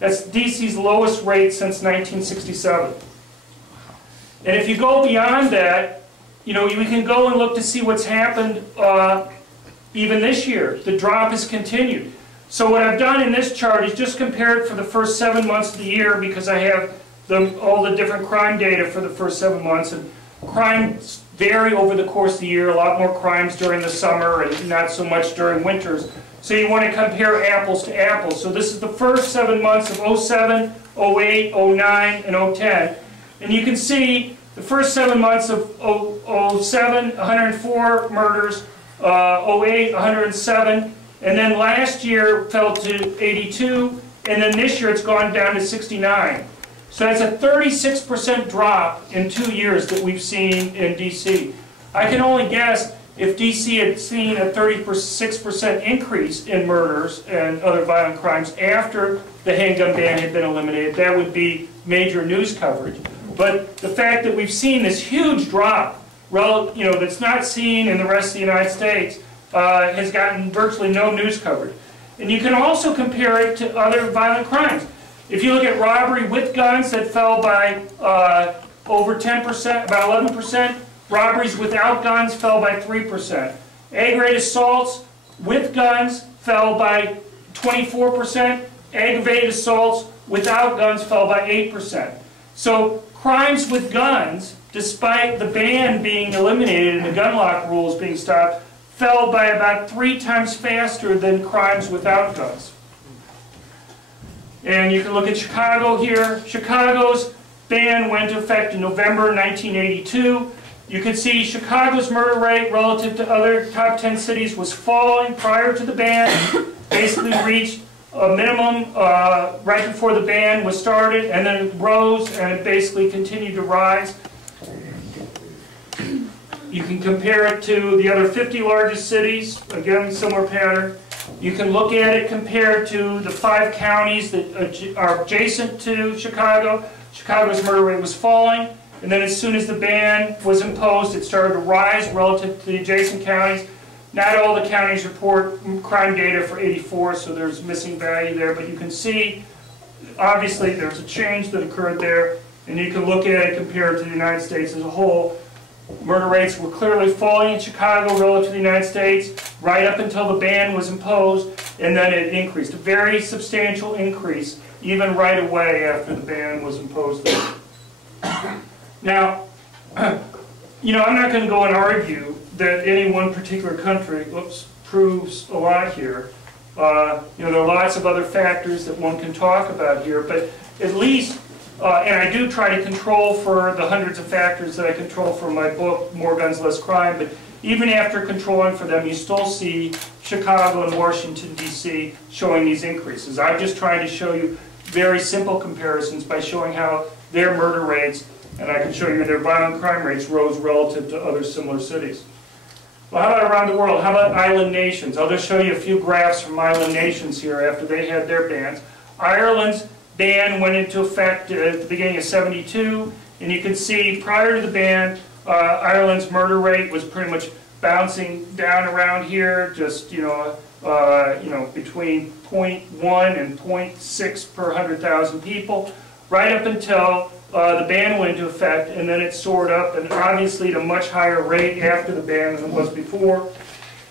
That's DC's lowest rate since 1967. And if you go beyond that, you know, we can go and look to see what's happened even this year. The drop has continued. So what I've done in this chart is just compare it for the first 7 months of the year, because I have all the different crime data for the first 7 months. And crimes vary over the course of the year. A lot more crimes during the summer and not so much during winters. So you want to compare apples to apples. So this is the first 7 months of 07, 08, 09, and 010. And you can see the first 7 months of 07, 104 murders, 08, 107, and then last year fell to 82, and then this year it's gone down to 69. So that's a 36% drop in 2 years that we've seen in DC. I can only guess if DC had seen a 36% increase in murders and other violent crimes after the handgun ban had been eliminated, that would be major news coverage. But the fact that we've seen this huge drop, you know, that's not seen in the rest of the United States, has gotten virtually no news coverage. And you can also compare it to other violent crimes. If you look at robbery with guns, that fell by over 10%, about 11%. Robberies without guns fell by 3%. Aggravated assaults with guns fell by 24%. Aggravated assaults without guns fell by 8%. So crimes with guns, despite the ban being eliminated and the gun lock rules being stopped, fell by about 3 times faster than crimes without guns. And you can look at Chicago here. Chicago's ban went into effect in November 1982. You can see Chicago's murder rate relative to other top 10 cities was falling prior to the ban. Basically reached a minimum right before the ban was started, and then it rose and it basically continued to rise. You can compare it to the other 50 largest cities. Again, similar pattern. You can look at it compared to the 5 counties that are adjacent to Chicago. Chicago's murder rate was falling, and then as soon as the ban was imposed, it started to rise relative to the adjacent counties. Not all the counties report crime data for 84, so there's missing value there, but you can see, obviously, there's a change that occurred there, and you can look at it compared to the United States as a whole. Murder rates were clearly falling in Chicago relative to the United States, right up until the ban was imposed, and then it increased. A very substantial increase, even right away after the ban was imposed there. Now, you know, I'm not going to go and argue that any one particular country, proves a lot here. You know, there are lots of other factors that one can talk about here, but at least, and I do try to control for the hundreds of factors that I control for my book, More Guns, Less Crime, but even after controlling for them, you still see Chicago and Washington, D.C. showing these increases. I'm just trying to show you very simple comparisons by showing how their murder rates, and I can show you their violent crime rates, rose relative to other similar cities. Well, how about around the world? How about island nations? I'll just show you a few graphs from island nations here after they had their bans. Ireland's ban went into effect at the beginning of '72, and you can see prior to the ban, Ireland's murder rate was pretty much bouncing down around here, just between 0.1 and 0.6 per 100,000 people, right up until the ban went into effect, and then it soared up, and obviously at a much higher rate after the ban than it was before.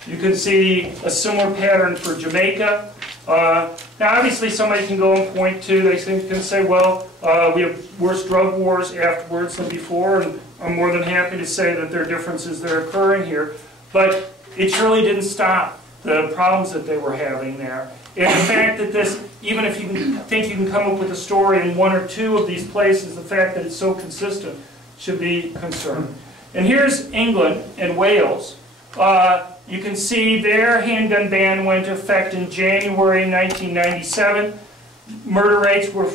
You can see a similar pattern for Jamaica. Now, obviously, somebody can go and point to, they can say, well, we have worse drug wars afterwards than before, and I'm more than happy to say that there are differences that are occurring here. But it surely didn't stop the problems that they were having there. And the fact that this, even if you think you can come up with a story in 1 or 2 of these places, the fact that it's so consistent should be concerned. And here's England and Wales. You can see their handgun ban went into effect in January 1997. Murder rates were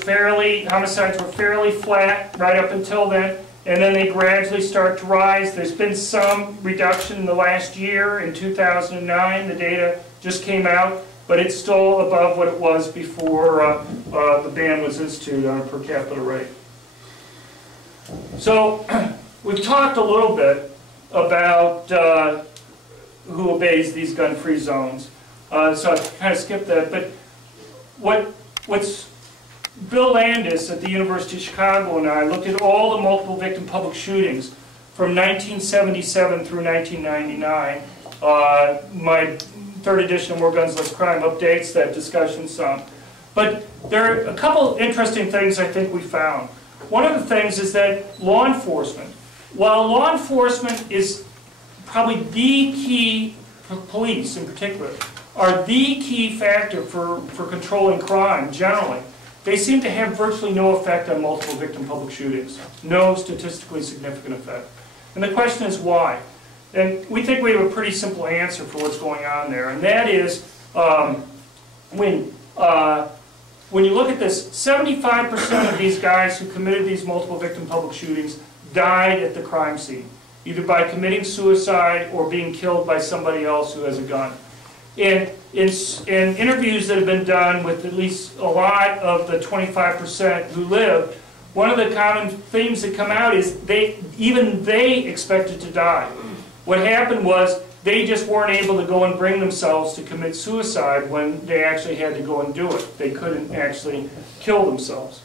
homicides were fairly flat right up until then, and then they gradually start to rise. There's been some reduction in the last year. In 2009, the data just came out, but it's still above what it was before the ban was instituted on a per capita rate. So we've talked a little bit about who obeys these gun-free zones. So I kind of skipped that. But what's Bill Landis at the University of Chicago and I looked at all the multiple victim public shootings from 1977 through 1999. My third edition of More Guns, Less Crime updates that discussion some. But there are a couple interesting things I think we found. One of the things is that law enforcement, while law enforcement is probably the key, police in particular, are the key factor for controlling crime generally, they seem to have virtually no effect on multiple victim public shootings. No statistically significant effect. And the question is why? And we think we have a pretty simple answer for what's going on there. And that is, when you look at this, 75% of these guys who committed these multiple victim public shootings died at the crime scene, either by committing suicide or being killed by somebody else who has a gun. And in interviews that have been done with at least a lot of the 25% who lived, one of the common themes that come out is even they expected to die. What happened was they just weren't able to go and bring themselves to commit suicide when they actually had to go and do it. They couldn't actually kill themselves.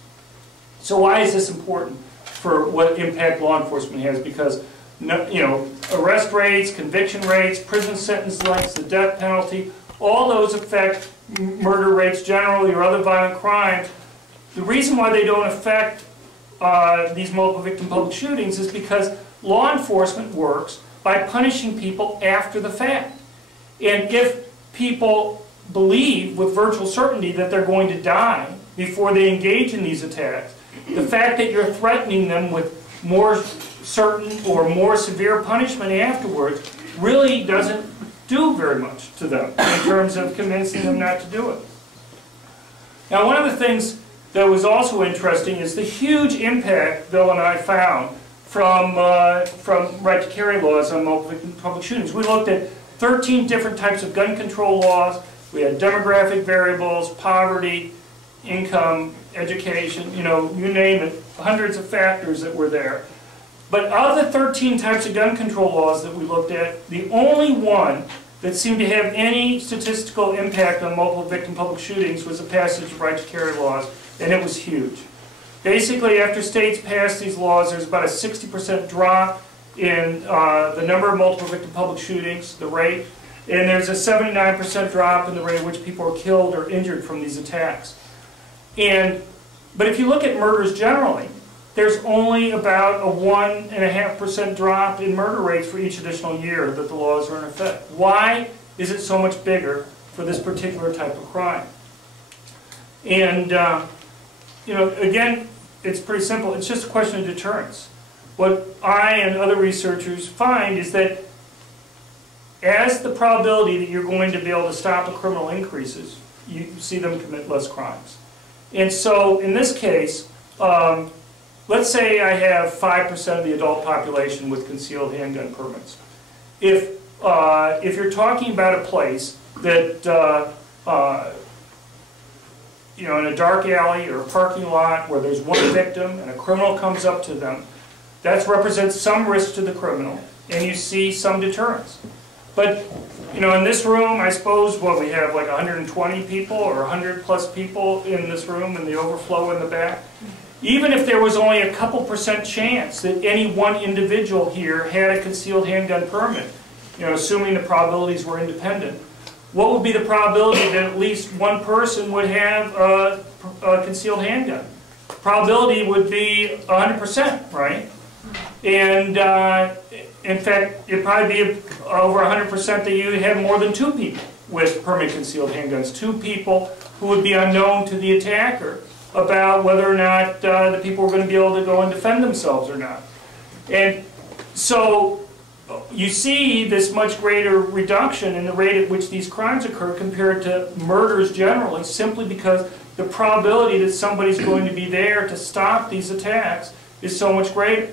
So why is this important for what impact law enforcement has? Because arrest rates, conviction rates, prison sentence lengths, the death penalty, all those affect murder rates generally or other violent crimes. The reason why they don't affect these multiple victim public shootings is because law enforcement works by punishing people after the fact. And if people believe with virtual certainty that they're going to die before they engage in these attacks, the fact that you're threatening them with more certain or more severe punishment afterwards really doesn't do very much to them in terms of convincing them not to do it. Now, one of the things that was also interesting is the huge impact Bill and I found from right to carry laws on multiple victim public shootings. We looked at 13 different types of gun control laws. We had demographic variables, poverty, income, education, you name it, hundreds of factors that were there. But of the 13 types of gun control laws that we looked at, the only one that seemed to have any statistical impact on multiple victim public shootings was the passage of right to carry laws, and it was huge. Basically, after states pass these laws, there's about a 60% drop in the number of multiple victim public shootings, the rate, and there's a 79% drop in the rate at which people are killed or injured from these attacks. But if you look at murders generally, there's only about a 1.5% drop in murder rates for each additional year that the laws are in effect. Why is it so much bigger for this particular type of crime? And again, it's pretty simple. It's just a question of deterrence. What I and other researchers find is that as the probability that you're going to be able to stop a criminal increases, you see them commit less crimes. And so in this case, let's say I have 5% of the adult population with concealed handgun permits. If you're talking about a place that in a dark alley or a parking lot where there's one victim and a criminal comes up to them, that represents some risk to the criminal, and you see some deterrence. But in this room, I suppose, we have like 120 people or 100 plus people in this room and the overflow in the back. Even if there was only a couple % chance that any one individual here had a concealed handgun permit, assuming the probabilities were independent, what would be the probability that at least one person would have a concealed handgun? Probability would be 100%, right? And in fact, it'd probably be over 100% that you have more than 2 people with permit concealed handguns. 2 people who would be unknown to the attacker about whether or not the people were going to be able to go and defend themselves or not. And so you see this much greater reduction in the rate at which these crimes occur compared to murders generally, simply because the probability that somebody's going to be there to stop these attacks is so much greater.